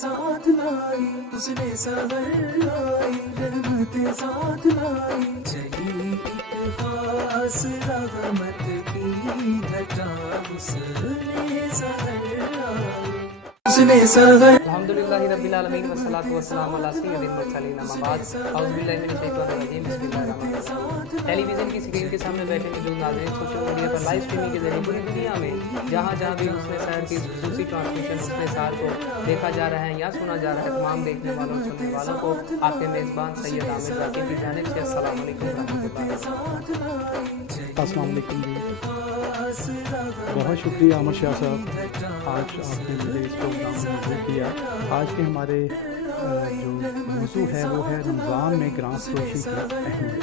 ساتھ لائی اس نے سحر لائی رحمت ساتھ لائی چلی ایک خاص رحمت کی گھٹا اس نے سحر لائی اس نے سحر الحمدللہ رب العالمین والصلاة والسلام علی سید المرسلین اما بعد اعوذ باللہ من الشیطان الرجیم بسم اللہ الرحمن الرحیم ٹیلی ویژن کی سکرین کے سامنے بیٹھے موجود ناظرین سوشل میڈیا پر لائیو اسٹریمنگ کے ذریعے پوری دنیا میں جہاں جہاں بھی حسن سحر کی خصوصی ٹرانسمیشن حسن سحر کو دیکھا جا رہا ہے یا سنا جا رہا ہے تمام دیکھنے والوں سننے والوں کو آپ کے میزبان سید عامر ذاکر کی جانب سے السلام علیکم ورحمۃ اللہ۔ السلام علیکم جی، بہت شکریہ عامر شاہ صاحب، آج آپ نے مجھے اس پروگرام میں موجود کیا۔ آج کے ہمارے جو موضوع ہے وہ ہے رمضان میں گراں فروشی کی اہمیت۔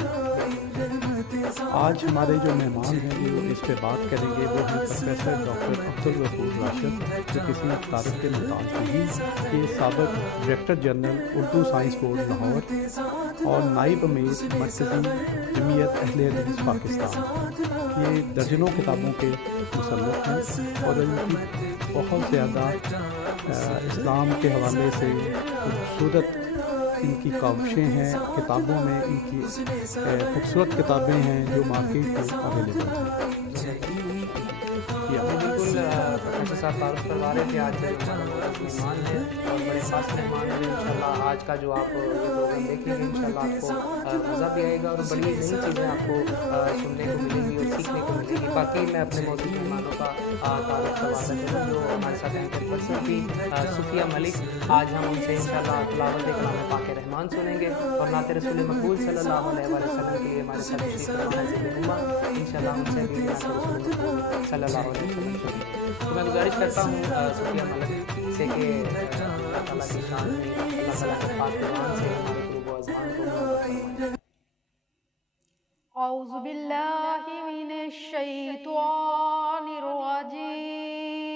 آج ہمارے جو مہمان ہیں جو اس پہ بات کریں گے وہ ہیں پروفیسر ڈاکٹر عبدالغفور راشد، جو کسی تعارف کے محتاج نہیں، یہ سابق director general Urdu science board Lahore اور نائب امیر مرکزی جمعیت اہل حدیث پاکستان، یہ درجنوں کتابوں کے مصنف ہیں اور ان کی بہت زیادہ اسلام کے حوالے سے خوبصورت ان کی کاوشیں ہیں، کتابوں میں ان کی خوبصورت کتابیں ہیں جو مارکیٹ میں اویلیبل ہیں۔ بالکل پروفیسر صاحب تعارف کروا رہے تھے، آج کے مہمان ہیں اور بڑے خاص مہمان ہیں۔ انشاءاللہ آج کا جو آپ یہ پروگرام دیکھیں گے انشاءاللہ آپ کو مزہ بھی آئے گا اور بڑی نئی چیزیں آپ کو سننے کو ملیں گی اور سیکھنے کو ملے گی۔ باقی میں اپنے موجود مہمانوں کا تعارف کرواتا چلوں جو ہمارے ساتھ اینکر پرسن تھی صفیہ ملک۔ آج ہم ان سے انشاءاللہ تلاوت کلام پاک رحمان سنیں گے اور نعت رسول مقبول صلی اللہ علیہ وسلم کے لیے ہمارے ساتھ تشریف فرما ہے ذکر ہما، انشاءاللہ ان سے بھی نعت رسول مقبول صلی اللہ علیہ وسلم سنیں گے۔ تو میں گزارش کرتا ہوں صفیہ ملک سے کہ اللہ تعالیٰ کی شان میں اللہ تعالیٰ کے پاک قرآن سے ہمارے قلوب و اذہان کو منور فرمائے۔ اعوذ باللہ من الشیطان الرجیم،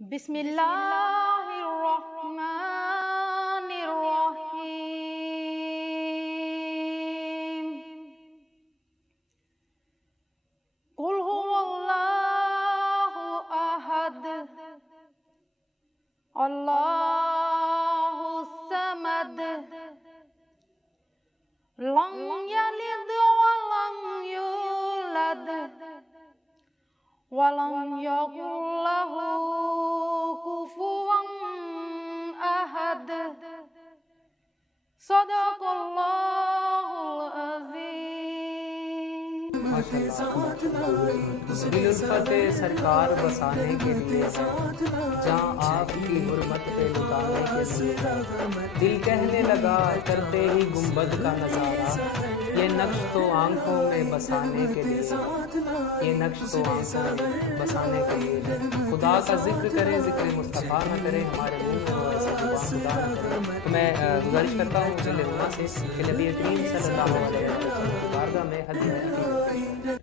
بسم اللہ الرحمن الرحیم، قل هو اللہ احد اللہ الصمد لم یلد ولم یولد ولم یکن لہ کفوا احد، صدق اللہ العظیم۔ دل الفت سرکار بسانے کے لیے ہے، جہاں آپ کی حرمت پہ لٹانے کے لیے ہے، دل کہنے لگا کرتے ہی گنبد کا نظارہ، یہ نقش تو آنکھوں میں بسانے کے لیے، یہ نقش تو آنکھوں میں بسانے کے لیے ہے۔ خدا کا ذکر کرے ذکر مصطفیٰ نہ کرے، ہمارے منہ میں ہو ایسا زبان خدا نہ کرے۔ تو میں گزارش کرتا ہوں دل علماء سے کہ نبی کریم صلی اللہ علیہ وسلم کی بارگاہ میں حدیث عقیدت پیش کریں۔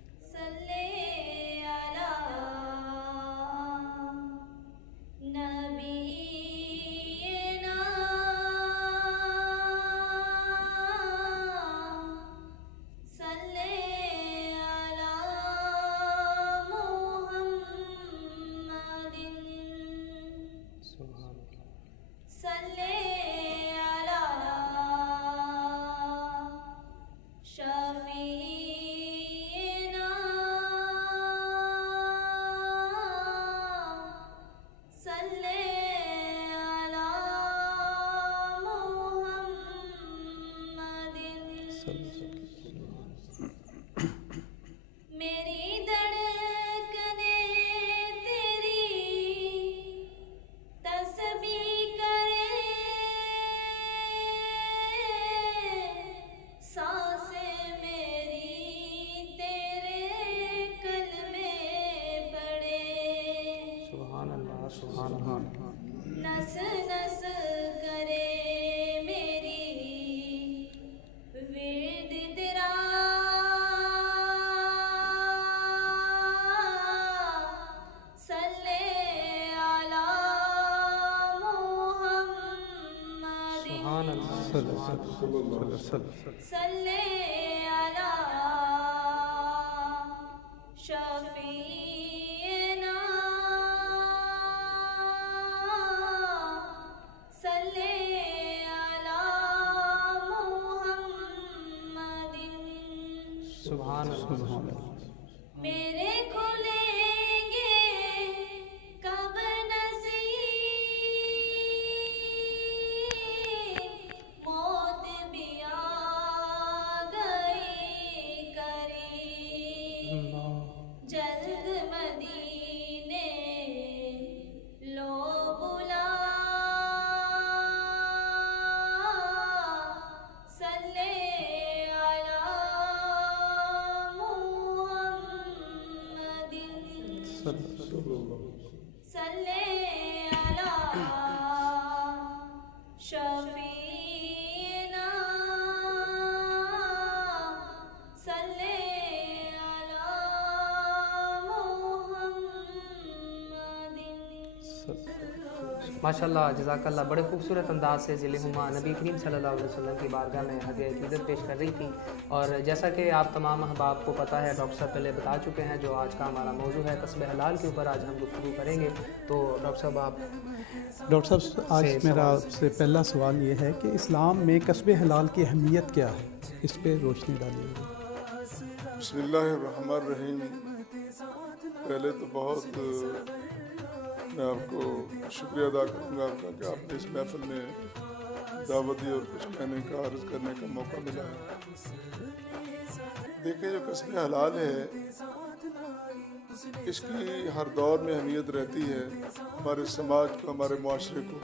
نس نس کرے میری ورد تیرا، صلی علی محمد، صلی علی شفیعنا सुभान अल्लाह। सुभान अल्लाह। मेरे खुलेंगे कब नसीब, मौत भी आ गई करीब, जल्द मदीने लो बुला, सल्ले अला मुहम्मदिन, सल्ले अला शफीना, सल्ले अला मुहम्मदिन। माशाल्लाह जज़ाकल्लाह, बड़े खूबसूरत अंदाज से ज़िले हुमा नबी करीम सल्लल्लाहु अलैहि वसल्लम की बारगाह में हदिया अक़ीदत पेश कर रही थी। और जैसा कि आप तमाम अहबाब को पता है, डॉक्टर साहब पहले बता चुके हैं, जो आज का हमारा मौजू है कस्ब हलाल के ऊपर आज हम गुफ्तगू करेंगे। तो डॉक्टर साहब आप डॉक्टर साहब, आज मेरा आपसे पहला सवाल ये है कि इस्लाम में कस्ब हलाल की अहमियत क्या है, इस पे रोशनी डालिए। बिस्मिल्लाहिर्रहमानिर्रहीम। पहले तो बहुत मैं आपको शुक्रिया अदा करूँगा आपका कि आपने इस महफिल में दावत दी और कुछ कहने का अर्ज़ करने का मौका मिला है। देखिए, जो कस्ब हलाल है इसकी हर दौर में अहमियत रहती है हमारे समाज को, हमारे मुआशरे को,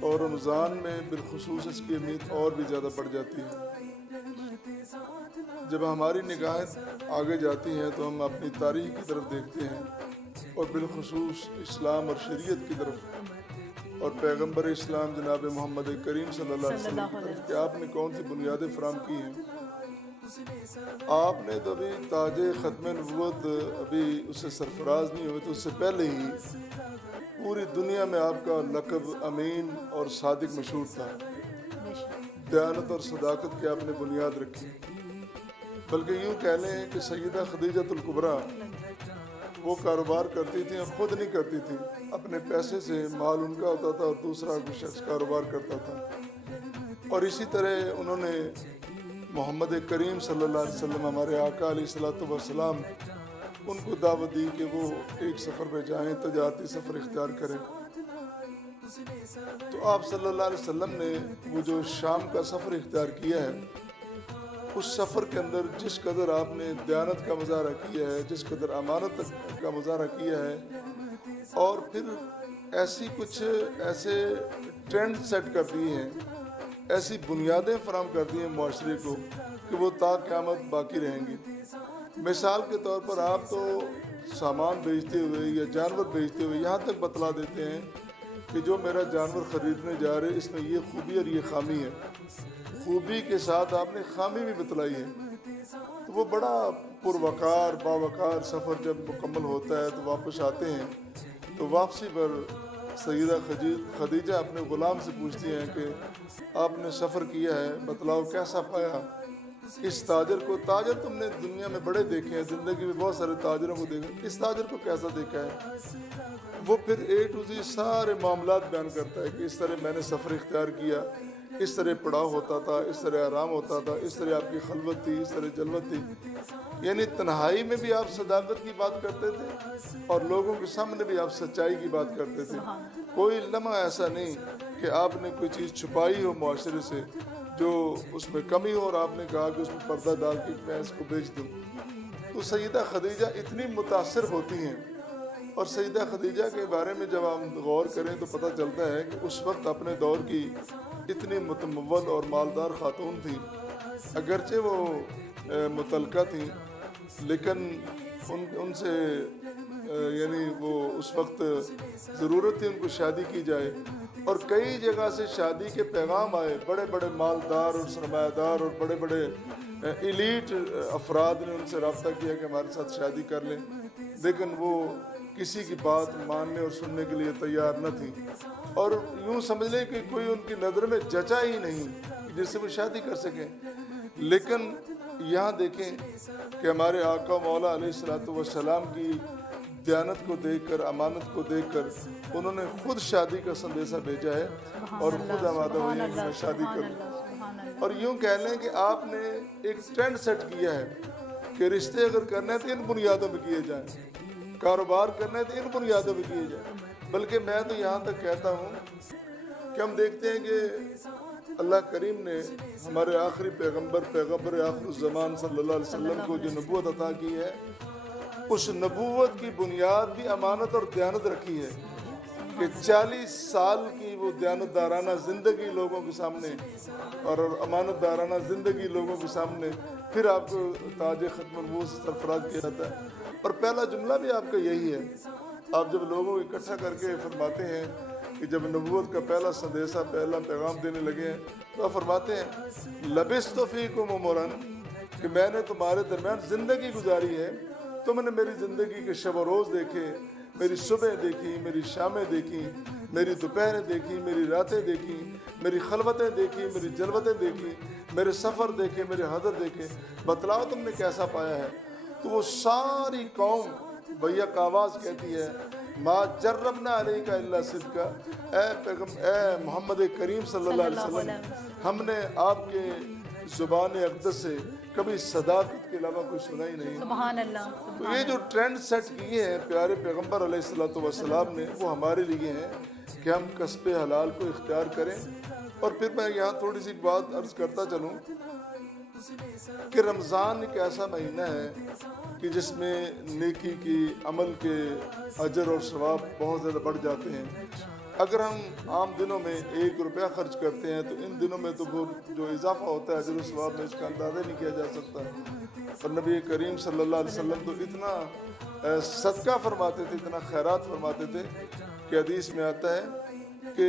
और रमज़ान में बिलखुसूस इसकी अहमियत और भी ज़्यादा बढ़ जाती है। जब हमारी निगाहें आगे जाती हैं तो हम अपनी तारीख़ की तरफ देखते हैं और बिलखुसूस इस्लाम और शरीयत की तरफ और पैगंबर इस्लाम जनाब मोहम्मद करीम सल्लल्लाहु अलैहि वसल्लम की तरफ कि आपने कौन सी बुनियादें फराहम की हैं। आपने तो अभी ताजे ख़त्म नबूवत अभी उससे सरफराज नहीं हुए, तो उससे पहले ही पूरी दुनिया में आपका लक़ब अमीन और सादिक मशहूर था। दयानत और सदाकत की आपने बुनियाद रखी। बल्कि यूँ कह लें कि सैयदा खदीजतुल कुबरा वो कारोबार करती थी और ख़ुद नहीं करती थी, अपने पैसे से माल उनका होता था और दूसरा कोई शख्स कारोबार करता था। और इसी तरह उन्होंने मोहम्मद करीम सल्लल्लाहु अलैहि वसल्लम हमारे आका अलैहिस्सलातु वस्सलाम उनको दावत दी कि वो एक सफ़र पे जाएं, तजारती सफ़र इख्तियार करें। तो आप सल्लल्लाहु अलैहि वसल्लम ने वो जो शाम का सफ़र इख्तियार किया है, उस सफ़र के अंदर जिस कदर आपने दयानत का मुजाहरा किया है, जिस कदर अमानत का मुजाहरा किया है, और फिर ऐसे ट्रेंड सेट कर दिए हैं, ऐसी बुनियादें फराहम कर दी हैं मुआशरे को कि वो ता क़यामत बाकी रहेंगी। मिसाल के तौर पर आप तो सामान बेचते हुए या जानवर बेचते हुए यहाँ तक बतला देते हैं कि जो मेरा जानवर ख़रीदने जा रहे इसमें ये खूबी और ये खामी है। खूबी के साथ आपने खामी भी बतलाई है। तो वो बड़ा पुरवकार बावकार सफ़र जब मुकम्मल होता है तो वापस आते हैं, तो वापसी पर सैयदा खदीजा अपने ग़ुलाम से पूछती हैं कि आपने सफ़र किया है, बतलाओ कैसा पाया इस ताजर को। ताजर तुमने दुनिया में बड़े देखे हैं, ज़िंदगी में बहुत सारे ताजरों को देखे, इस ताजर को कैसा देखा है। वो फिर A to Z सारे मामलात बयान करता है कि इस तरह मैंने सफ़र इख्तियार किया, इस तरह पड़ाव होता था, इस तरह आराम होता था, इस तरह आपकी खलवत थी, इस तरह जलवत थी। यानी तन्हाई में भी आप सदाकत की बात करते थे और लोगों के सामने भी आप सच्चाई की बात करते थे। कोई लम्हा ऐसा नहीं कि आपने कोई चीज़ छुपाई हो मुआशरे से जो उसमें कमी हो और आपने कहा कि उसमें पर्दा डाल के मैं इसको बेच दूँ। तो सैयदा खदीजा इतनी मुतासिर होती हैं, और सैयदा खदीजा के बारे में जब हम गौर करें तो पता चलता है कि उस वक्त अपने दौर की इतनी मुतमव्वल और मालदार खातून थी। अगरचे वो मुतलका थी, लेकिन उनसे यानी वो उस वक्त ज़रूरत थी उनको शादी की जाए, और कई जगह से शादी के पैगाम आए। बड़े बड़े मालदार और सरमायादार और बड़े बड़े एलीट अफराद ने उनसे रब्ता किया कि हमारे साथ शादी कर लें, लेकिन वो किसी की बात मानने और सुनने के लिए तैयार न थी। और यूँ समझ लें कि कोई उनकी नज़र में जचा ही नहीं जिससे वो शादी कर सकें। लेकिन यहाँ देखें कि हमारे आका मौला अलैहिस्सलातु वस्सलाम की दयानत को देखकर, अमानत को देखकर उन्होंने खुद शादी का संदेशा भेजा है और खुद आमादा हुई है कि मैं शादी करूँ। اور یوں کہہ لیں کہ آپ نے ایک ٹرینڈ سیٹ کیا ہے کہ رشتے اگر کرنے ہیں تو ان بنیادوں پہ کیے جائیں، کاروبار کرنا ہے تو ان بنیادوں پہ کیے جائیں۔ بلکہ میں تو یہاں تک کہتا ہوں کہ ہم دیکھتے ہیں کہ اللہ کریم نے ہمارے آخری پیغمبر آخر الزمان صلی اللہ علیہ وسلم کو جو نبوت عطا کی ہے، اس نبوت کی بنیاد بھی امانت اور دیانت رکھی ہے کہ 40 سال کی وہ دیانت دارانہ زندگی لوگوں کے سامنے اور امانت دارانہ زندگی لوگوں کے سامنے، پھر آپ کو تاج ختم النبوت سے سرفراز کیا جاتا ہے۔ اور پہلا جملہ بھی آپ کا یہی ہے، آپ جب لوگوں کو اکٹھا کر کے فرماتے ہیں کہ جب نبوت کا پہلا سندیسہ، پہلا پیغام دینے لگے ہیں تو آپ فرماتے ہیں لبثت فیکم عمرا، کہ میں نے تمہارے درمیان زندگی گزاری ہے، تم نے میری زندگی کے شب و روز دیکھے، میری صبح دیکھی، میری شامیں دیکھی، میری دوپہریں دیکھی، میری راتیں دیکھی، میری خلوتیں دیکھی، میری جلوتیں دیکھی، میرے سفر دیکھے، میرے حضر دیکھے، بتلاؤ تم نے کیسا پایا ہے؟ تو وہ ساری قوم بیک آواز کہتی ہے ما جربنا علیک الا صدقا، اے محمد کریم صلی اللہ علیہ وسلم، ہم نے آپ کے زبان اقدس سے کبھی صداقت کے علاوہ کوئی سنا ہی نہیں۔ سبحان اللہ۔ تو یہ جو ٹرینڈ سیٹ کیے ہیں پیارے پیغمبر علیہ الصلوۃ والسلام نے، وہ ہمارے لیے ہیں کہ ہم کسب حلال کو اختیار کریں۔ اور پھر میں یہاں تھوڑی سی بات عرض کرتا چلوں کہ رمضان ایک ایسا مہینہ ہے کہ جس میں نیکی کی، عمل کے اجر اور ثواب بہت زیادہ بڑھ جاتے ہیں۔ اگر ہم عام دنوں میں 1 روپیہ خرچ کرتے ہیں تو ان دنوں میں تو وہ جو اضافہ ہوتا ہے اجر و ثواب میں، اس کا اندازہ نہیں کیا جا سکتا۔ اور نبی کریم صلی اللہ علیہ وسلم تو اتنا صدقہ فرماتے تھے، اتنا خیرات فرماتے تھے کہ حدیث میں آتا ہے کہ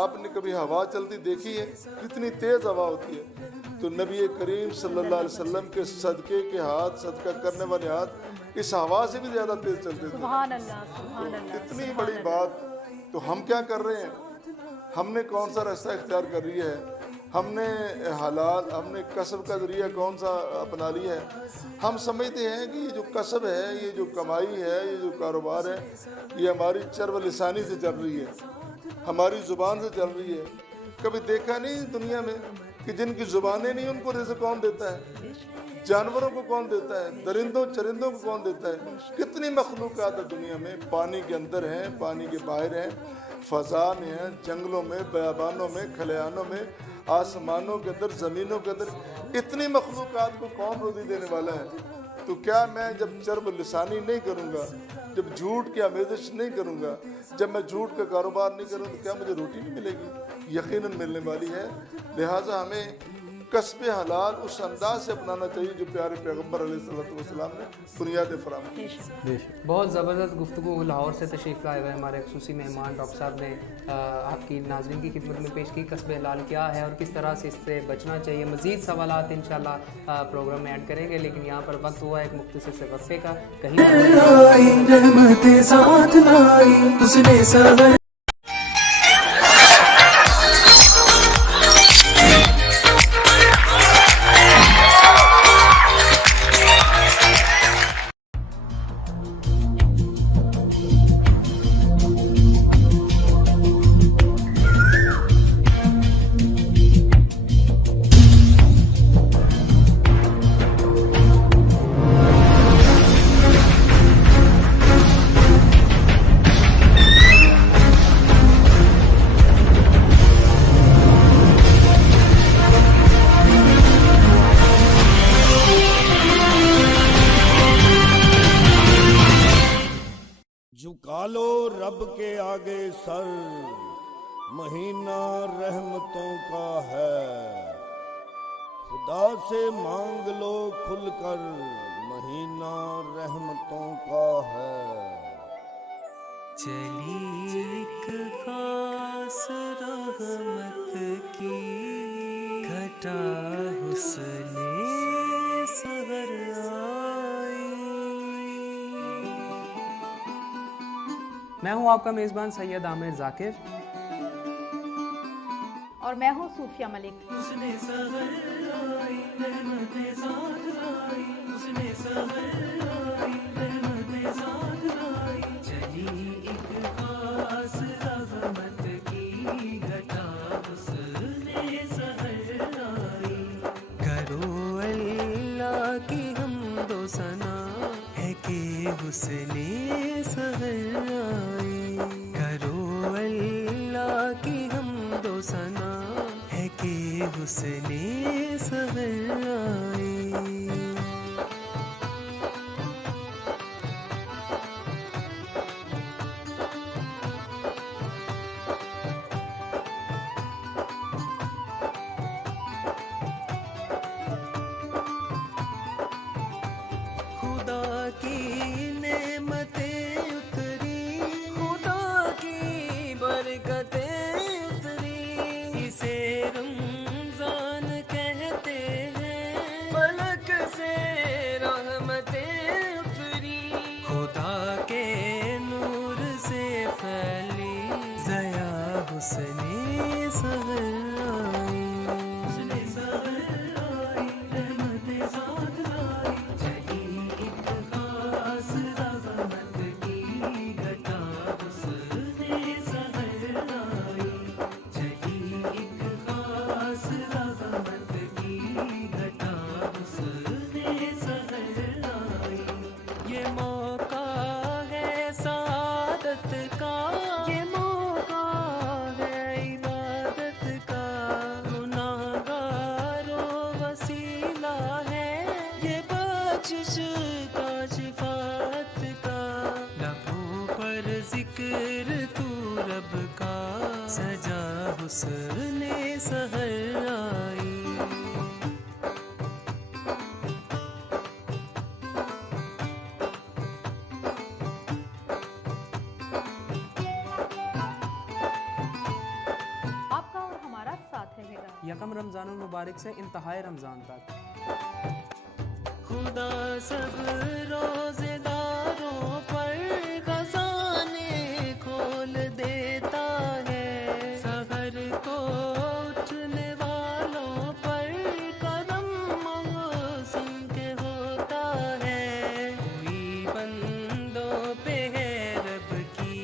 آپ نے کبھی ہوا چلتی دیکھی ہے؟ کتنی تیز ہوا ہوتی ہے، تو نبی کریم صلی اللہ علیہ وسلم کے صدقے کے ہاتھ، صدقہ کرنے والے ہاتھ اس ہوا سے بھی زیادہ تیز چلتے تھے۔ سبحان اللہ، سبحان اللہ۔ اتنی بڑی بات، تو ہم کیا کر رہے ہیں؟ ہم نے کون سا راستہ اختیار کر لیا ہے؟ ہم نے حلال، ہم نے کسب کا ذریعہ کون سا اپنا لیا ہے؟ ہم سمجھتے ہیں کہ یہ جو کسب ہے، یہ جو کمائی ہے، یہ جو کاروبار ہے، یہ ہماری چرب لسانی سے چل رہی ہے، ہماری زبان سے چل رہی ہے۔ کبھی دیکھا نہیں دنیا میں کہ جن کی زبانیں نہیں ان کو رزق کون دیتا ہے؟ جانوروں کو کون دیتا ہے؟ درندوں چرندوں کو کون دیتا ہے؟ کتنی مخلوقات ہے دنیا میں، پانی کے اندر ہیں، پانی کے باہر ہیں، فضا میں ہیں، جنگلوں میں، بیابانوں میں، کھلیانوں میں، آسمانوں کے اندر، زمینوں کے اندر، اتنی مخلوقات کو کون روزی دینے والا ہے؟ تو کیا میں جب چرب لسانی نہیں کروں گا، جب جھوٹ کی آمیزش نہیں کروں گا، جب میں جھوٹ کا کاروبار نہیں کروں تو کیا مجھے روٹی نہیں ملے گی؟ یقیناً ملنے والی ہے۔ لہٰذا ہمیں کسب حلال اس انداز سے اپنانا چاہیے جو پیارے پیغمبر علیہ الصلوۃ والسلام نے بنیادیں فراہم کی۔ بہت زبردست گفتگو لاہور سے تشریف لائے ہوئے ہمارے خصوصی مہمان ڈاکٹر صاحب نے آپ کی ناظرین کی خدمت میں پیش کی کسب حلال کیا ہے اور کس طرح سے اس سے بچنا چاہیے۔ مزید سوالات انشاءاللہ پروگرام میں ایڈ کریں گے، لیکن یہاں پر وقت ہوا ایک مختصر سے وقفے کا۔ کہیں رحمت ساتھ لائی اس نے سہر جھکا لو رب کے آگے سر، مہینہ رحمتوں کا ہے، خدا سے مانگ لو کھل کر، مہینہ رحمتوں کا ہے۔ چلی ایک خاص رحمت کی گھٹا حسن سحر آئی۔ میں ہوں آپ کا میزبان سید عامر ذاکر، اور میں ہوں صوفیہ ملک۔ اس نے سحر آئی رحمت ساتھ لائی، اس نے سحر آئی رحمت ساتھ لائی، چلی ایک خاص رحمت کی گھٹا اس نے سحر آئی۔ حسن سحر آئی کرو اللہ کی حمد و ثنا ہے کہ حسن سحر آئی خدا کی نعمتیں اتری خدا کی برکتیں اتری اسے رمضان کہتے ہیں فلک سے رحمتیں اتری خدا کے نور سے پھیلی ضیا حسن سحر آئی حسن سحر آئی رحمت ذات لائی چلی ایک خاص رحمت کی گھٹا حسن سحر آئی چلی ایک خاص رحمت کی گھٹا حسن سحر آئی یہ موقع ہے سعادت کا یہ موقع ہے عبادت کا گناہگاروں وسیلہ ہے یہ بخشش کا شفاعت کا لبوں پر ذکر تو رب کا سجا حسن سحر آئی آپ کا اور ہمارا ساتھ رہے گا. یکم رمضان المبارک سے انتہائی رمضان تک خدا سب روزے داروں پر خزانے کھول دیتا ہے سحر کو اٹھنے والوں پر کرم محسن کے ہوتا ہے کوئی بندوں پہ ہے رب کی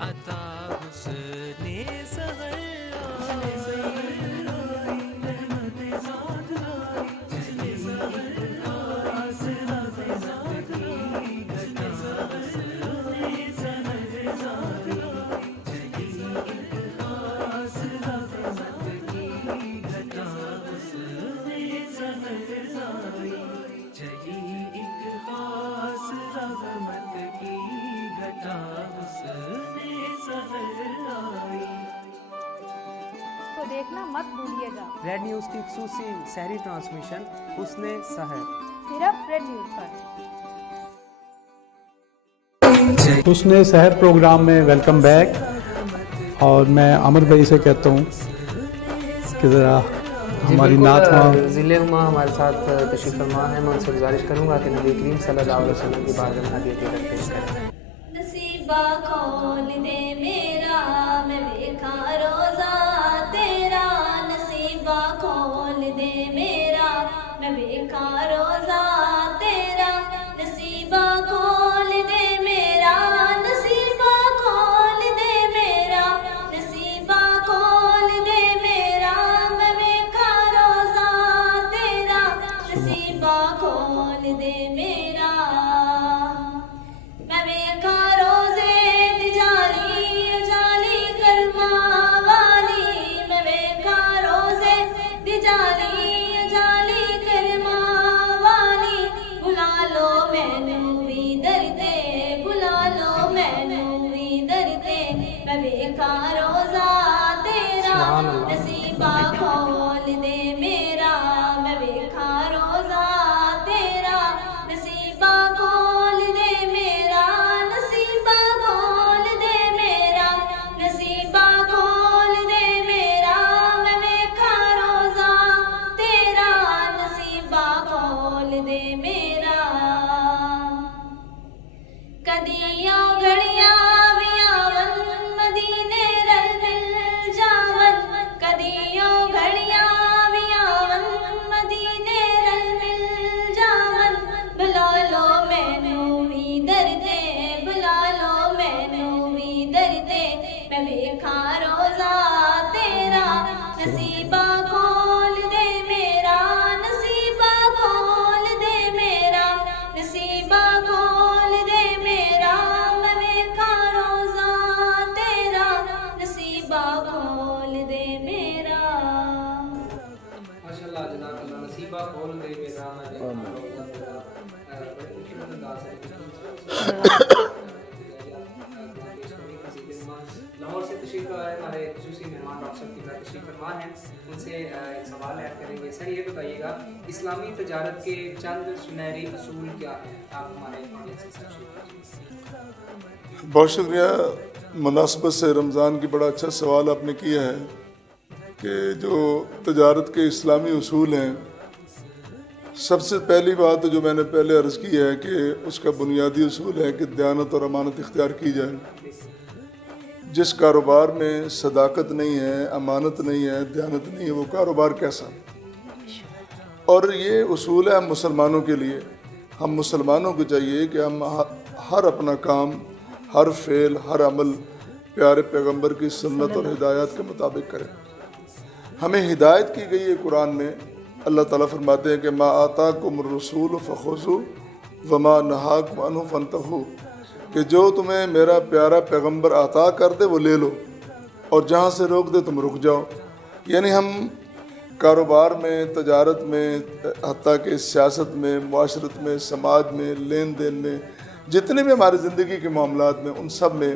عطا حسن سحر تو دیکھنا مت بھولیے گا ریڈ نیوز کی خصوصی سحری ٹرانسمیشن حسن سحر صرف ریڈ نیوز پر. حسن سحر پروگرام میں ویلکم بیک. اور میں عمر بھائی سے کہتا ہوں کہ ذرا ہماری نعت ضلع عما ہمارے ساتھ تشریف فرما ہے. میں ان سے گزارش کروں گا کہ نبی کریم صلی اللہ علیہ وسلم کی بارگاہ میں ہدیہ پیش کریں. نصیبہ کھول دے میرا میں دیکھا روزہ تیرا نصیبہ کھول دے میرا میں دیکھا روزہ تیرا نصیبہ کھول دے میرا نصیبہ کھول دے میرا نصیبہ کھول دے میرا میں دیکھا روزہ تیرا نصیبہ کھول دے میرا میں دیکھا روزے تجاری جالی کرما والی میں دیکھا روزے تجاری جالی کرما والی بلا لو میں نوری دردے بلا لو میں نوری دردے میں دیکھا روزہ تیرا نصیبہ کھول دے میرا میں دیکھا روزہ تیرا نصیبہ کھول دے میرا نصیبہ کھول دے میرا نصیبہ کھول دے میرا میں دیکھا روزہ تیرا نصیبہ کھول دے میرا کدیاں گھڑیاں ویاون مدینے رل مل جاون کدیاں گھڑیاں ویاون مدینے رل مل جاون بلا لو میں نوری دردے بلا لو میں نوری دردے میں دیکھا روزہ تیرا نصیبہ کھول دے میرا نصیبہ کھول دے میرا نصیبہ کھول دے میرا آپ سب کی تشریف فرما ہیں، ان سے ایک سوال ایڈ کریں گے. سر یہ بتائیے گا اسلامی تجارت کے چند سنہری اصول کیا ہیں؟ آپ ہمارے آڈینس سے بہت شکریہ. مناسبت سے رمضان کی بڑا اچھا سوال آپ نے کیا ہے کہ جو تجارت کے اسلامی اصول ہیں، سب سے پہلی بات جو میں نے پہلے عرض کی ہے کہ اس کا بنیادی اصول ہے کہ دیانت اور امانت اختیار کی جائے. جس کاروبار میں صداقت نہیں ہے، امانت نہیں ہے، دیانت نہیں ہے، وہ کاروبار کیسا؟ اور یہ اصول ہے ہم مسلمانوں کے لیے. ہم مسلمانوں کو چاہیے کہ ہم ہر اپنا کام، ہر فعل، ہر عمل پیارے پیغمبر کی سنت اور ہدایات کے مطابق کریں. ہمیں ہدایت کی گئی ہے قرآن میں. اللہ تعالیٰ فرماتے ہیں کہ ما آتاکم الرسول فخذوا وما نہاکم عنہ فانتہوا، کہ جو تمہیں میرا پیارا پیغمبر عطا کر دے وہ لے لو، اور جہاں سے روک دے تم رک جاؤ. یعنی ہم کاروبار میں، تجارت میں، حتیٰ کہ سیاست میں، معاشرت میں، سماج میں، لین دین میں، جتنے بھی ہماری زندگی کے معاملات میں، ان سب میں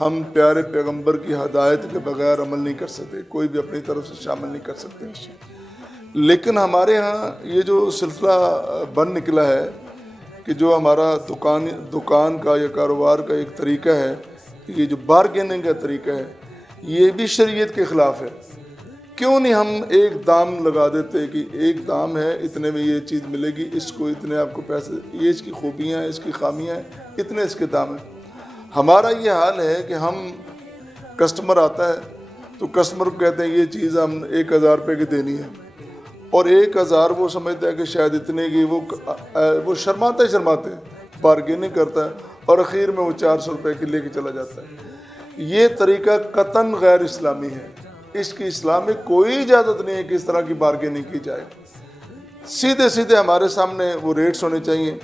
ہم پیارے پیغمبر کی ہدایت کے بغیر عمل نہیں کر سکتے، کوئی بھی اپنی طرف سے شامل نہیں کر سکتے. لیکن ہمارے ہاں یہ جو سلسلہ بن نکلا ہے کہ جو ہمارا دکان کا یا کاروبار کا ایک طریقہ ہے، یہ جو بارگیننگ کا طریقہ ہے، یہ بھی شریعت کے خلاف ہے. کیوں نہیں ہم ایک دام لگا دیتے کہ ایک دام ہے، اتنے میں یہ چیز ملے گی، اس کو اتنے آپ کو پیسے، یہ اس کی خوبیاں ہیں، اس کی خامیاں ہیں، اتنے اس کے دام ہیں. ہمارا یہ حال ہے کہ ہم کسٹمر آتا ہے تو کسٹمر کو کہتے ہیں یہ چیز ہم 1000 روپے کی دینی ہے، اور 1000 وہ سمجھتا ہے کہ شاید اتنے کی، وہ شرماتے بارگیننگ کرتا ہے، اور اخیر میں وہ 400 روپے کی لے کے چلا جاتا ہے. یہ طریقہ قطعاً غیر اسلامی ہے. اس کی اسلام میں کوئی اجازت نہیں ہے کہ اس طرح کی بارگیننگ کی جائے. سیدھے سیدھے ہمارے سامنے وہ ریٹس ہونے چاہیے،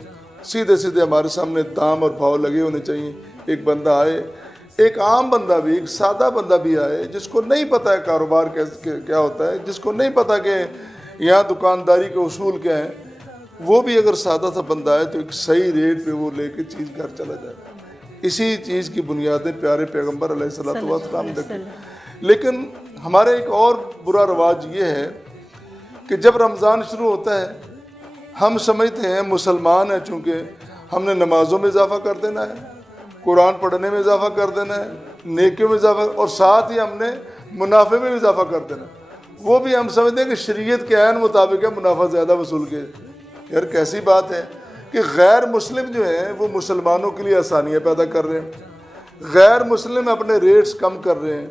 سیدھے سیدھے ہمارے سامنے دام اور بھاؤ لگے ہونے چاہیے. ایک بندہ آئے، ایک عام بندہ بھی، ایک سادہ بندہ بھی آئے جس کو نہیں پتہ ہے کاروبار کیا ہوتا ہے، جس کو نہیں پتہ کہ یہاں دکانداری کے اصول کیا ہیں، وہ بھی اگر سادہ سا بندہ آئے تو ایک صحیح ریٹ پہ وہ لے کے چیز گھر چلا جائے. اسی چیز کی بنیادیں پیارے پیغمبر علیہ الصلوۃ والسلام نے رکھی. لیکن ہمارا ایک اور برا رواج یہ ہے کہ جب رمضان شروع ہوتا ہے ہم سمجھتے ہیں مسلمان ہیں، چونکہ ہم نے نمازوں میں اضافہ کر دینا ہے، قرآن پڑھنے میں اضافہ کر دینا ہے، نیکیوں میں اضافہ، اور ساتھ ہی ہم نے منافع میں بھی اضافہ کر دینا. وہ بھی ہم سمجھتے ہیں کہ شریعت کے عین مطابق ہے، منافع زیادہ وصول کے. یار کیسی بات ہے کہ غیر مسلم جو ہیں وہ مسلمانوں کے لیے آسانیاں پیدا کر رہے ہیں، غیر مسلم اپنے ریٹس کم کر رہے ہیں،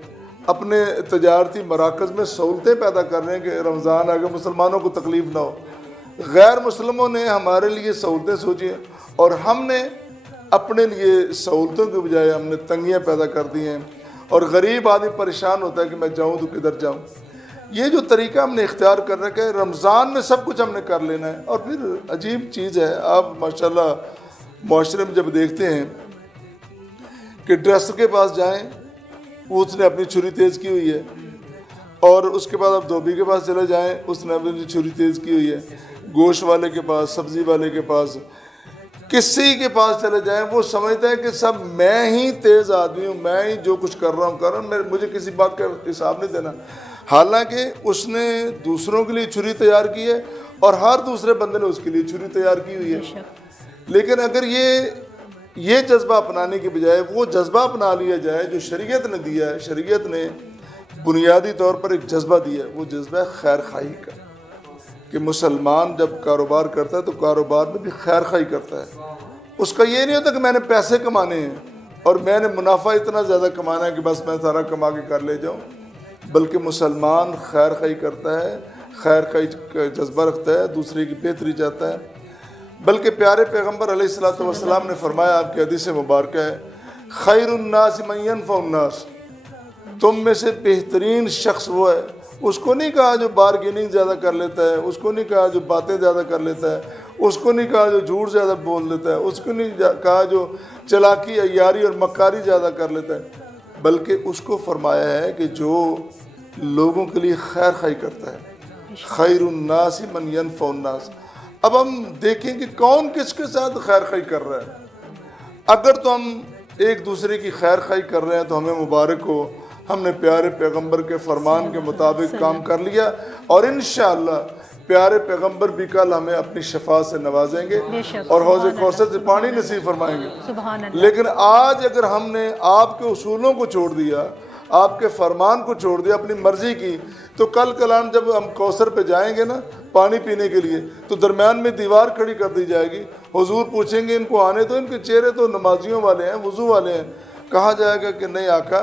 اپنے تجارتی مراکز میں سہولتیں پیدا کر رہے ہیں کہ رمضان آگے مسلمانوں کو تکلیف نہ ہو. غیر مسلموں نے ہمارے لیے سہولتیں سوچی ہیں، اور ہم نے اپنے لیے سہولتوں کے بجائے ہم نے تنگیاں پیدا کر دی ہیں. اور غریب آدمی پریشان ہوتا ہے کہ میں جاؤں تو کدھر جاؤں. یہ جو طریقہ ہم نے اختیار کر رکھا ہے، رمضان میں سب کچھ ہم نے کر لینا ہے. اور پھر عجیب چیز ہے، آپ ماشاءاللہ معاشرے میں جب دیکھتے ہیں کہ ڈریسر کے پاس جائیں، اس نے اپنی چھری تیز کی ہوئی ہے، اور اس کے بعد آپ دھوبی کے پاس چلے جائیں، اس نے اپنی چھری تیز کی ہوئی ہے. گوشت والے کے پاس، سبزی والے کے پاس، کسی کے پاس چلے جائیں، وہ سمجھتا ہے کہ سب میں ہی تیز آدمی ہوں، میں ہی جو کچھ کر رہا ہوں، مجھے کسی بات کا حساب نہیں دینا. حالانکہ اس نے دوسروں کے لیے چھری تیار کی ہے، اور ہر دوسرے بندے نے اس کے لیے چھری تیار کی ہوئی ہے. لیکن اگر یہ جذبہ اپنانے کی بجائے وہ جذبہ اپنا لیا جائے جو شریعت نے دیا ہے. شریعت نے بنیادی طور پر ایک جذبہ دیا ہے، وہ جذبہ خیر خواہی کا، کہ مسلمان جب کاروبار کرتا ہے تو کاروبار میں بھی خیر خواہی کرتا ہے. اس کا یہ نہیں ہوتا کہ میں نے پیسے کمانے ہیں اور میں نے منافع اتنا زیادہ کمانا ہے کہ بس میں سارا کما کے کر لے جاؤں. بلکہ مسلمان خیر خواہی کرتا ہے، خیر خواہی کا جذبہ رکھتا ہے، دوسرے کی بہتری چاہتا ہے. بلکہ پیارے پیغمبر علیہ الصلوۃ والسلام نے فرمایا، آپ کی حدیث مبارکہ ہے، خیر الناس من ينفع الناس، تم میں سے بہترین شخص وہ ہے. اس کو نہیں کہا جو بارگیننگ زیادہ کر لیتا ہے، اس کو نہیں کہا جو باتیں زیادہ کر لیتا ہے، اس کو نہیں کہا جو جھوٹ زیادہ بول لیتا ہے، اس کو نہیں کہا جو چلاکی، عیاری اور مکاری زیادہ کر لیتا ہے، بلکہ اس کو فرمایا ہے کہ جو لوگوں کے لیے خیر خواہی کرتا ہے. خیر الناس من ينفع الناس. اب ہم دیکھیں کہ کون کس کے ساتھ خیر خواہی کر رہا ہے. اگر تو ہم ایک دوسرے کی خیر خواہی کر رہے ہیں تو ہمیں مبارک ہو، हमने प्यारे पैगंबर के फरमान के मुताबिक काम कर लिया और इंशाअल्लाह प्यारे पैगंबर भी कल हमें अपनी शफा से नवाजेंगे और हौज़ कौसर से पानी नसीब फरमाएंगे। लेकिन आज अगर हमने आपके उसूलों को छोड़ दिया, आपके फरमान को छोड़ दिया, अपनी मर्जी की, तो कल कलाम जब हम कौसर पे जाएंगे ना पानी पीने के लिए, तो दरमियान में दीवार खड़ी कर दी जाएगी। हुजूर पूछेंगे इनको आने तो, इनके चेहरे तो नमाजियों वाले हैं, वुज़ू वाले हैं। कहा जाएगा कि नहीं आका,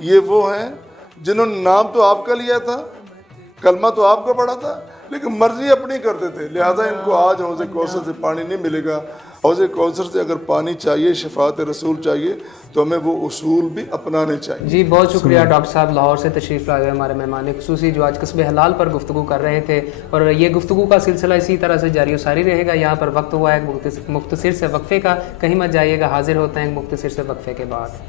ये वो हैं जिन्होंने नाम तो आपका लिया था, कलमा तो आपका पढ़ा था, लेकिन मर्जी अपनी करते थे। लिहाजा इनको आज हौज़ कौसर से पानी नहीं मिलेगा। हौज़ कौसर से अगर पानी चाहिए, शफात रसूल चाहिए, तो हमें वो उसूल भी अपनाने चाहिए। जी बहुत शुक्रिया डॉक्टर साहब, लाहौर से तशरीफ़ लाए हमारे मेहमान ख़ुसूसी जो आज कस्बे हलाल पर गुफ्तगू कर रहे थे। और ये गुफ्तगू का सिलसिला इसी तरह से जारी व सारी रहेगा। यहाँ पर वक्त हुआ है मुख्तसर से वक्फ़े का, कहीं मत जाइएगा, हाजिर होते हैं मुख्तसर से वक्फ़े के बाद।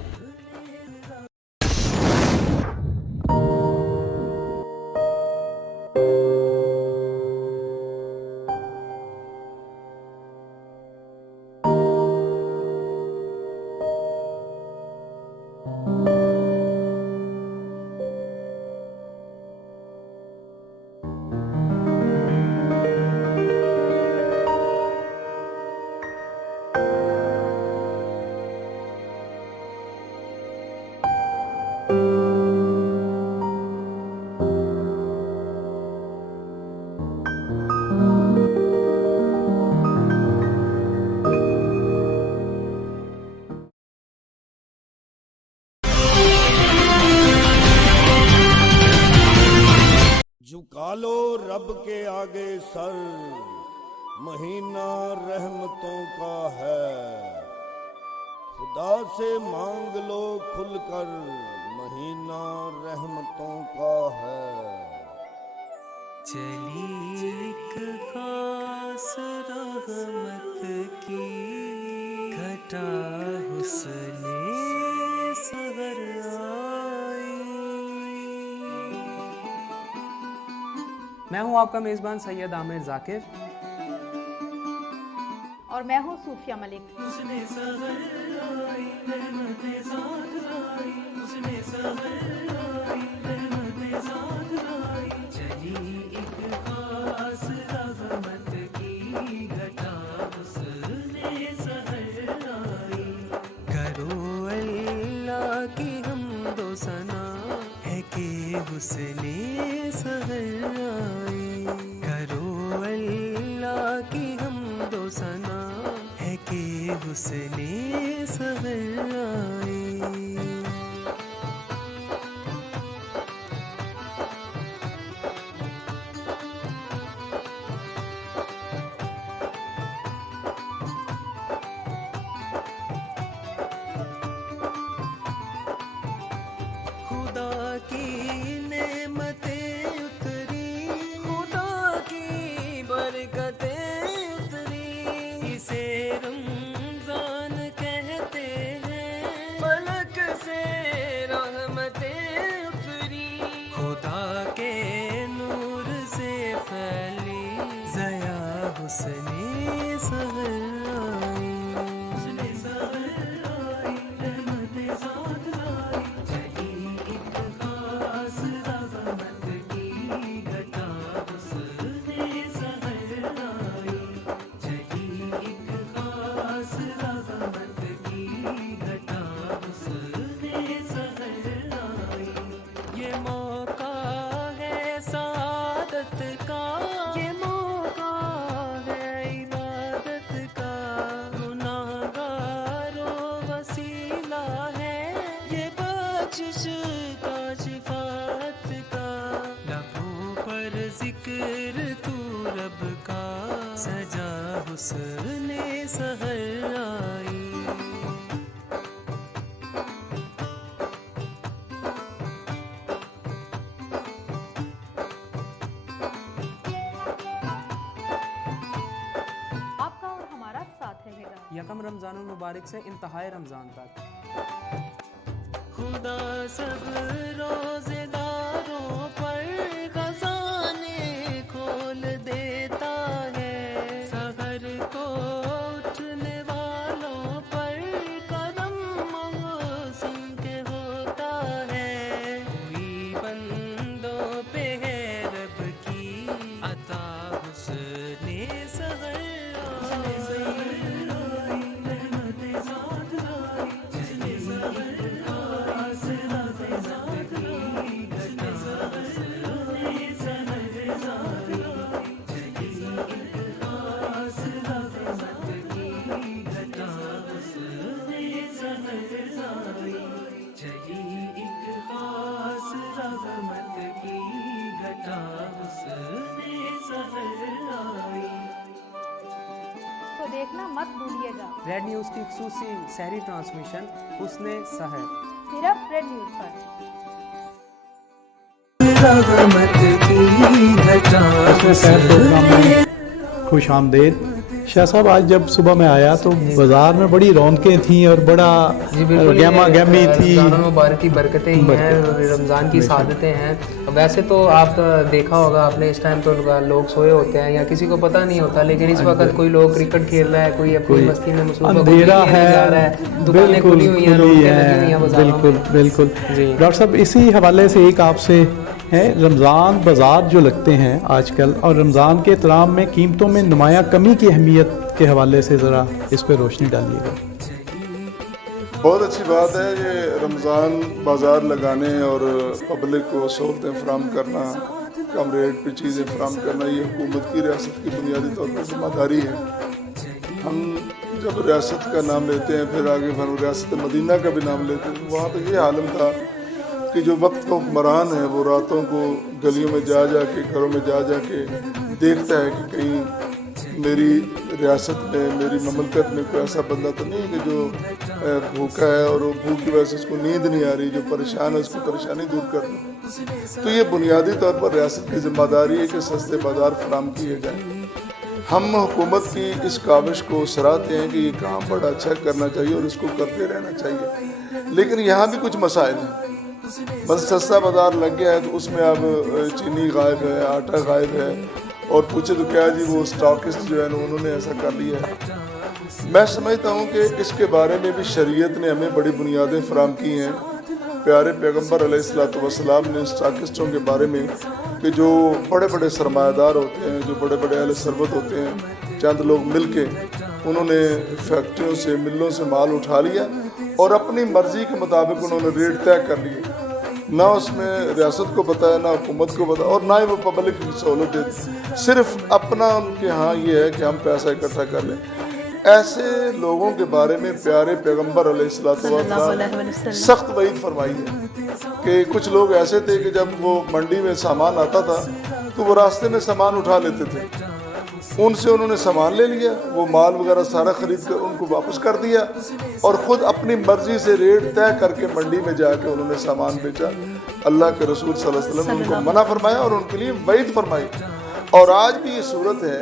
झुका लो रब के आगे सर, महीना रहमतों का है। खुदा से मांग लो खुलकर, महीना रहमतों का है। चली एक खास रहमत की घटा हुस्ने सहर आई। मैं हूँ आपका मेज़बान सैयद आमिर ज़ाकिर और मैं हूँ सूफिया मलिक। उसने सहर आई, रहमतें साथ लाई, उसने सहर आई, रहमतें साथ लाई। चली एक खास रहमत की घटा उसने सहर आई। करो अल्लाह की हमदो सना है कि उसने सहर आई। करो अल्लाह की हमदो सना है कि उसने सहर आई। खुदा की नेमतें उतरी, खुदा की बरकतें उतरी। इसे रमजान कहते हैं, फलक से रहमतें उतरी। खुदा के नूर से फैली ज़या हुस्ने सहर आई। हुस्ने सहर आई, रहमतें साथ लाई। चली एक खास रहमत की घटा उसने सहर आई। चली एक खास रहमत की घटा उसने सहर आई। ये मौका है सादत का, ये मौका है इबादत का। गुनाहगारों वसीला है, ये बख्शिश का शिफात का। लबों पर जिक्र तू रब का, सजा हुस्ने सहर आई। आपका और हमारा साथ रहेगा। यकम रमज़ानुल मुबारक से इंतहाए रमज़ान तक। खुदा सब रोज़ेदारों पर खजाने खोल देता है। सहर को उठने वालों पर करम मौसम के होता है। रेड न्यूज़ की खुसूसी सहरी ट्रांसमिशन हुस्ने सहर सिर्फ रेड न्यूज़ पर। रहमत की घटा इसमें सैर प्रोग्राम में खुश आमदेद। शाह साहब, आज जब सुबह में आया तो बाज़ार में बड़ी रौनकें थीं और बड़ा गहमा गहमी थी। रमज़ान मुबारक की बरकतें ही हैं, रमज़ान की सादतें हैं। वैसे तो आप देखा होगा आपने, इस टाइम तो लोग सोए होते हैं या किसी को पता नहीं होता, लेकिन इस वक्त कोई लोग क्रिकेट खेल रहा है, कोई अपनी मस्ती में मसरूफ अंधेरा है, दुकानें खुली हुई हैं, रौनकें लगी हुई हैं बाज़ारों में। बिल्कुल बिल्कुल। जी डॉक्टर साहब, इसी हवाले से एक आपसे है, रमज़ान बाज़ार जो लगते हैं आजकल और रमज़ान के एहतराम में कीमतों में नुमायाँ कमी की अहमियत के हवाले से ज़रा इस पर रोशनी डालिएगा। बहुत अच्छी बात है ये रमज़ान बाज़ार लगाने और पब्लिक को सहूलतें फराहम करना, कम रेट पे चीज़ें फराहम करना, ये हुकूमत की रियासत की बुनियादी तौर पर ज़िम्मेदारी है। हम जब रियासत का नाम लेते हैं फिर आगे फिर रियासत मदीना का भी नाम लेते हैं, वहाँ तो ये आलम था कि जो वक्त का हुक्मरान है वो रातों को गलियों में जा जा के, घरों में जा जा के देखता है कि कहीं मेरी रियासत में, मेरी ममलकत में कोई ऐसा बंदा तो नहीं कि जो भूखा है और वो भूख की वजह से उसको नींद नहीं आ रही, जो परेशान है उसकी परेशानी दूर कर दूँ। तो ये बुनियादी तौर पर रियासत की जिम्मेदारी है कि सस्ते बाज़ार फराहम किए जाएँ। हम हुकूमत की इस काविश को सराहते हैं कि ये काम बड़ा अच्छा करना चाहिए और इसको करते रहना चाहिए, लेकिन यहाँ भी कुछ मसाइल हैं। बस सस्ता बाज़ार लग गया है तो उसमें अब चीनी गायब है, आटा गायब है, और पूछे तो क्या जी वो स्टॉकिस्ट जो है ना उन्होंने ऐसा कर लिया है। मैं समझता हूँ कि इसके बारे में भी शरीयत ने हमें बड़ी बुनियादें फराहम की हैं। प्यारे पैगम्बर अलैहिस्सलाम ने स्टॉकिस्टों के बारे में कि जो बड़े बड़े सरमायादार होते हैं, जो बड़े बड़े अहले सरबत होते हैं, चंद लोग मिल के उन्होंने फैक्ट्रियों से, मिलों से माल उठा लिया और अपनी मर्ज़ी के मुताबिक उन्होंने रेट तय कर लिए। ना उसमें रियासत को पता है, ना हुकूमत को पता, और ना ही वो पब्लिक की सहूलत देती, सिर्फ अपना उनके यहाँ ये है कि हम पैसा इकट्ठा कर लें। ऐसे लोगों के बारे में प्यारे पैगम्बर अलैहिस्सलाम सख्त वईद फरमाई है कि कुछ लोग ऐसे थे कि जब वो मंडी में सामान आता था तो वो रास्ते में सामान उठा लेते थे, उनसे उन्होंने सामान ले लिया, वो माल वगैरह सारा खरीद कर उनको वापस कर दिया और ख़ुद अपनी मर्ज़ी से रेट तय करके मंडी में जाके उन्होंने सामान बेचा। अल्लाह के रसूल सल्लल्लाहु अलैहि वसल्लम ने उनको मना फरमाया और उनके लिए वईद फरमाई। और आज भी ये सूरत है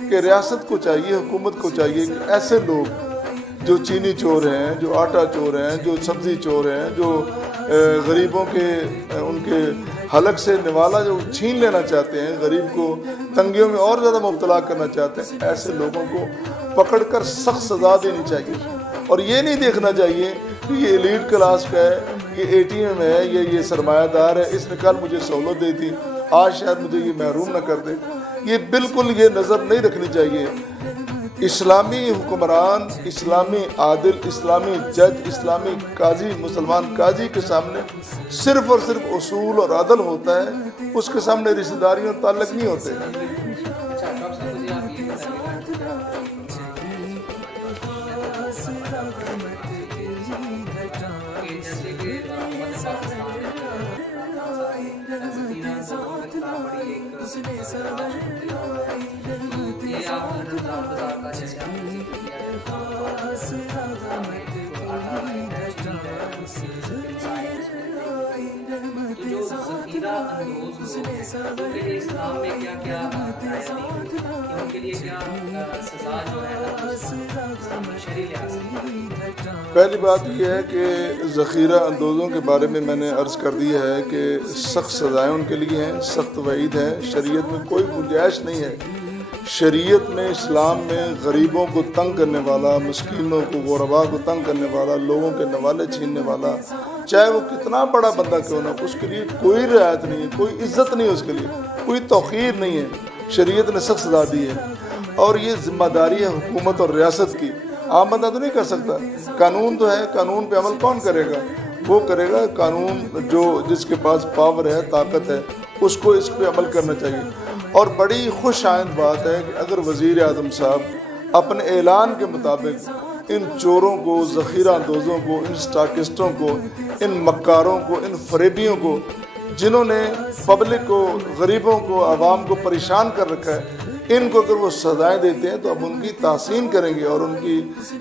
कि रियासत को चाहिए, हुकूमत को चाहिए कि ऐसे लोग जो चीनी चोर हैं, जो आटा चोर हैं, जो सब्ज़ी चोर हैं, जो गरीबों के उनके हलक से निवाला जो छीन लेना चाहते हैं, गरीब को तंगियों में और ज़्यादा मुब्तला करना चाहते हैं, ऐसे लोगों को पकड़कर सख्त सज़ा देनी चाहिए। और ये नहीं देखना चाहिए कि ये एलीट क्लास का है, ये ATM है, ये सरमायादार है, इसने कल मुझे सहूलत दी थी, आज शायद मुझे ये महरूम न कर दे। ये बिल्कुल ये नज़र नहीं रखनी चाहिए। इस्लामी हुक्मरान, इस्लामी आदिल, इस्लामी जज, इस्लामी काजी, मुसलमान काजी के सामने सिर्फ और सिर्फ उसूल और अदल होता है, उसके सामने रिश्तेदारियों ताल्लुक नहीं होते। इस्लाम में क्या क्या उनके लिए क्या सज़ा जो है शरीय लिहाज से? पहली बात यह है कि ज़ख़ीरा अंदोज़ों के बारे में मैंने अर्ज़ कर दिया है कि सख्त सज़ाएँ उनके लिए हैं, सख्त वईद है। शरीयत में कोई गुंजाइश नहीं है। शरीयत में, इस्लाम में गरीबों को तंग करने वाला, मस्कीनों को, गुरबा को तंग करने वाला, लोगों के नवाले छीनने वाला, चाहे वो कितना बड़ा बंदा क्यों ना, उसके लिए कोई रियायत नहीं है, कोई इज़्ज़त नहीं है, उसके लिए कोई तौक़ीर नहीं है। शरीयत ने सख्त सज़ा दी है और ये ज़िम्मेदारी है हुकूमत और रियासत की। आम बंदा तो नहीं कर सकता। कानून तो है, कानून पे अमल कौन करेगा? वो करेगा कानून जो जिसके पास पावर है, ताकत है, उसको इस पे अमल करना चाहिए। और बड़ी खुश आइंद बात है कि अगर वज़ीर आज़म साहब अपने ऐलान के मुताबिक इन चोरों को, ज़ख़ीरा अंदोज़ों को, इन स्टॉकिस्टों को, इन मक्कारों को, इन फरेबियों को, जिन्होंने पब्लिक को, गरीबों को, आवाम को परेशान कर रखा है, इनको अगर वो सजाएं देते हैं तो अब उनकी तासीन करेंगे और उनकी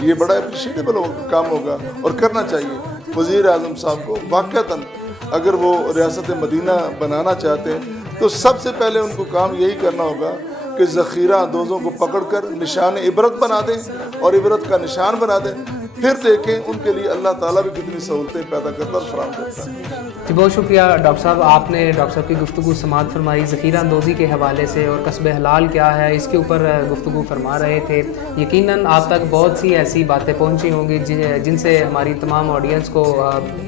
ये बड़ा अप्रिशिएटेबल काम होगा और करना चाहिए। वज़ीर आज़म साहब को वाक़तन अगर वो रियासत मदीना बनाना चाहते हैं तो सबसे पहले उनको काम यही करना होगा कि ज़ख़ीरा अंदोज़ों को पकड़कर निशान इबरत बना दें और इबरत का निशान बना दें। फिर देखें उनके लिए अल्लाह ताला भी कितनी सहूलतें पैदा करता और फराहम करता है। जी बहुत शुक्रिया डॉक्टर साहब, आपने डॉक्टर साहब की गुफ्तगू समाअत फरमाई। ज़ख़ीरा अंदोज़ी के हवाले से और कस्ब हलाल क्या है इसके ऊपर गुफ्तगू फरमा रहे थे। यकीनन आप तक बहुत सी ऐसी बातें पहुंची होंगी जिनसे हमारी तमाम ऑडियंस को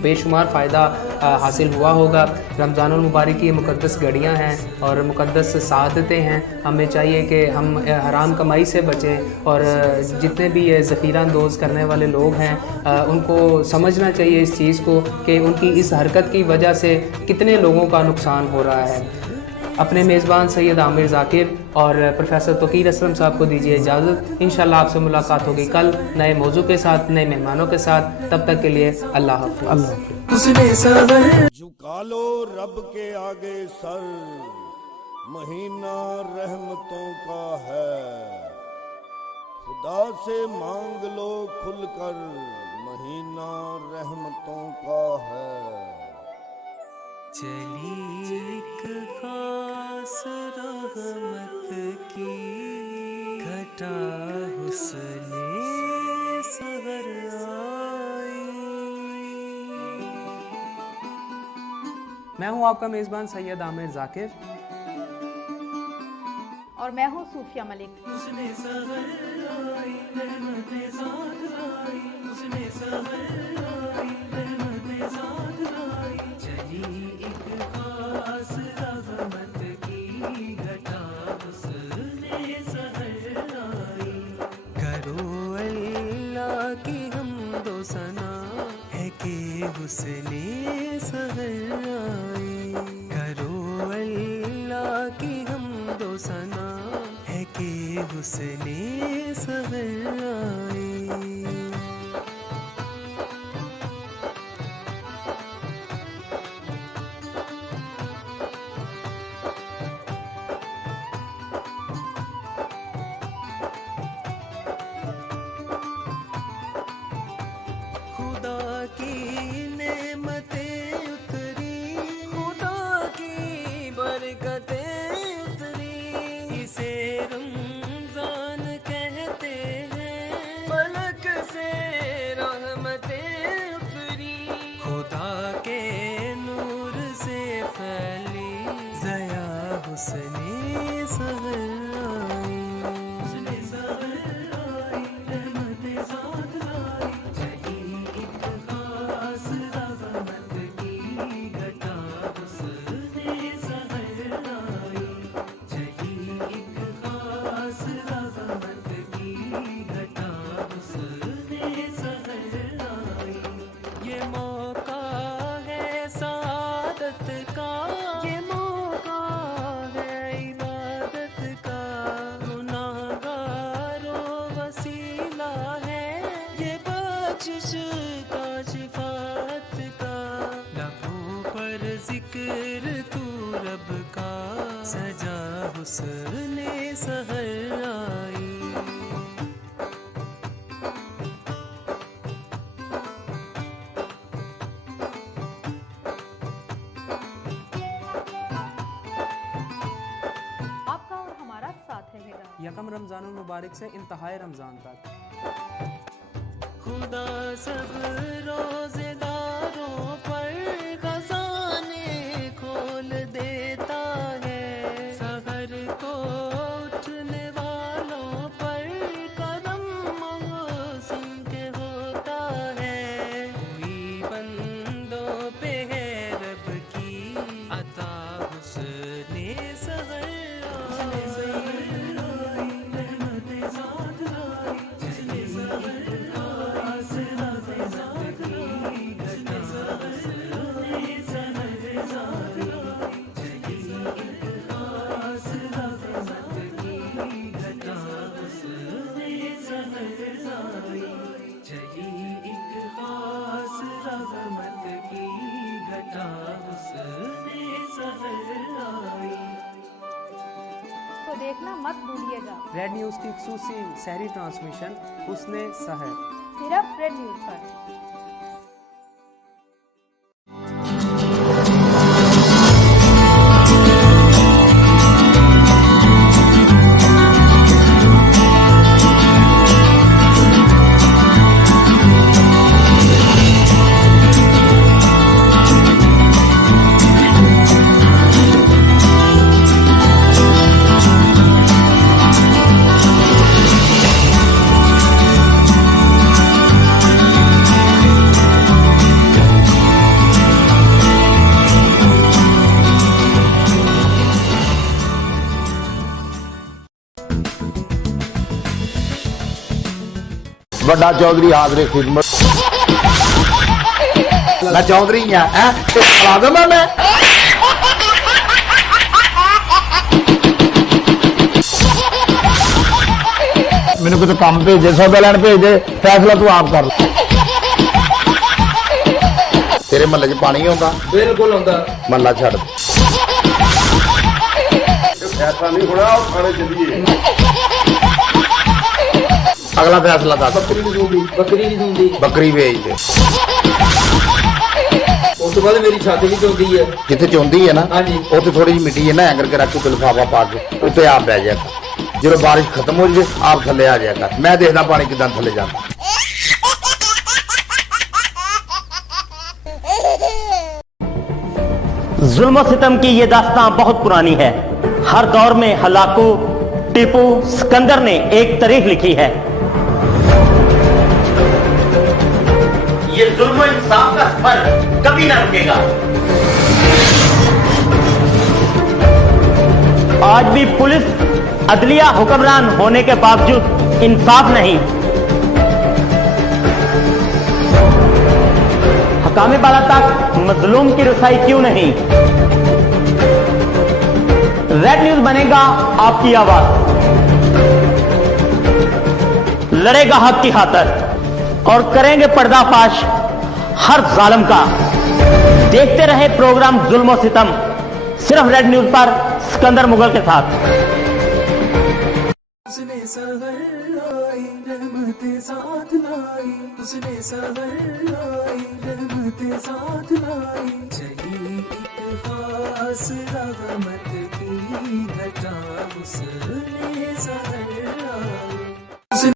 बेशुमार फ़ायदा हासिल हुआ होगा। रमज़ानुल मुबारक की मुक़द्दस घड़ियाँ हैं और मुक़द्दस सआदतें हैं। हमें चाहिए कि हम हराम कमाई से बचें और जितने भी ये ज़ख़ीरा अंदोज़ करने वाले लोग हैं उनको समझना चाहिए इस चीज़ को कि उनकी इस हरकत की वजह से कितने लोगों का नुकसान हो रहा है। अपने मेज़बान सैयद आमिर ज़ाकिर और प्रोफेसर तौक़ीर असलम साहब को दीजिए इजाज़त। इंशाअल्लाह आपसे मुलाकात होगी कल नए मौजू के साथ, नए मेहमानों के साथ। तब तक के लिए अल्लाह हाफ़िज़। झुका लो रब के आगे सर, महीना रहमतों का है। खुदा से मांग लो खुलकर, महीना रहमतों का है। चली एक खास रहमत की घटा हुस्ने सहर आई। मैं हूँ आपका मेज़बान सैयद आमिर ज़ाकिर और मैं हूँ सूफिया मलिक। उसने सहर आई, रहमतें साथ लाई, उसने सहर आई, रहमतें साथ लाई। चली एक खास रहमत की घटा उसने सहर आई। करो अल्लाह की हमदो सना है कि हुस्ने सहर आई। करो अल्लाह की हमदो सना है कि हुस्ने सहर आई। खुदा की नेमतें उतरी, खुदा की बरकतें उतरी। इसे रमजान कहते हैं, फलक से रहमतें उतरी। खुदा के नूर से फैली ज़या हुस्ने सहर आई। हुस्ने सहर आई, रहमतें साथ लाई। चली एक खास रहमत की घटा हुस्ने सहर आई। चली एक खास रहमत की घटा हुस्ने सहर आई। ये मौका है सादत का, ये मौका है इबादत का। गुनाहगारों वसीला है ये बख्शिश का, शिफात का। लबों पर जिक्र तू रब का, सजा हुस्ने सहर आई। आपका और हमारा साथ रहेगा। यकम रमज़ानुल मुबारक से इंतहाए रमज़ान तक। खुदा सब रोज़ेदारों पर खजाने खोल देता है। सहर को उठने वालों पर करम मौसम के होता है। कोई बंदों पे है रब की अता हुस्ने सहर आई। रहमतें साथ लाई, चली एक खास रहमत की घटा हुस्ने सहर आई। चली एक खास रहमत की घटा हुस्ने सहर आई। चली एक खास रहमत की घटा हुस्ने सहर आई। तो देखना मत भूलिएगा। रेड न्यूज़ की खुसूसी सहरी ट्रांसमिशन हुस्ने सहर सिर्फ रेड न्यूज़ पर। ਵੱਡਾ ਚੌਧਰੀ ਹਾਜ਼ਰੇ ਖਿਦਮਤ ਮੈਂ ਚੌਧਰੀ ਆ ਹੈ ਖਲਾ ਦਵਾਂ ਮੈਂ ਮੈਨੂੰ ਕਿਤੇ ਕੰਮ ਭੇਜੇ ਸੌਦਾ ਲੈਣ ਭੇਜੇ ਫੈਸਲਾ ਤੂੰ ਆਪ ਕਰ ਲੈ ਤੇਰੇ ਮਹੱਲੇ 'ਚ ਪਾਣੀ ਆਉਂਦਾ ਬਿਲਕੁਲ ਆਉਂਦਾ ਮਹੱਲਾ ਛੱਡ ऐसा नहीं होना और खाने चलिए ਅਗਲਾ ਫੈਸਲਾ ਦੱਸ ਬੱਕਰੀ ਨਹੀਂ ਹੁੰਦੀ ਬੱਕਰੀ ਵੇਚ ਦੇ ਉਸ ਤੋਂ ਬਾਅਦ ਮੇਰੀ ਛਾਤੀ ਵੀ ਚੋਂਦੀ ਹੈ ਜਿੱਥੇ ਚੋਂਦੀ ਹੈ ਨਾ ਹਾਂਜੀ ਉੱਥੇ ਥੋੜੀ ਜਿਹੀ ਮਿੱਟੀ ਹੈ ਨਾ ਐਂ ਕਰਕੇ ਰੱਖ ਕੇ ਲਿਫਾਫਾ ਪਾ ਕੇ ਉੱਤੇ ਆਪ ਬਹਿ ਜਾਇਆ ਕਰ ਜਦੋਂ ਬਾਰਿਸ਼ ਖਤਮ ਹੋ ਜਾਏ ਆਪ ਥੱਲੇ ਆ ਜਾਇਆ ਕਰ ਮੈਂ ਦੇਖਦਾ ਪਾਣੀ ਕਿਦਾਂ ਥੱਲੇ ਜਾਂਦਾ जुल्म सितम की ये दास्तां बहुत पुरानी है। हर दौर में हलाकू टीपू सिकंदर ने एक तारीख लिखी है। ये जुल्म इंसाफ का सफर कभी ना रुकेगा। आज भी पुलिस अदलिया हुक्मरान होने के बावजूद इंसाफ नहीं। हकामे बाला तक मजलूम की रसाई क्यों नहीं? रेड न्यूज बनेगा आपकी आवाज, लड़ेगा हक की खातिर और करेंगे पर्दाफाश हर जालिम का। देखते रहे प्रोग्राम जुल्म सितम सिर्फ रेड न्यूज पर सिकंदर मुगल के साथ। उसने सहर लाई रहमत साथ लाई उसने सहर लाई रहमत साथ लाई चली एक खास रहमत की घटा उसने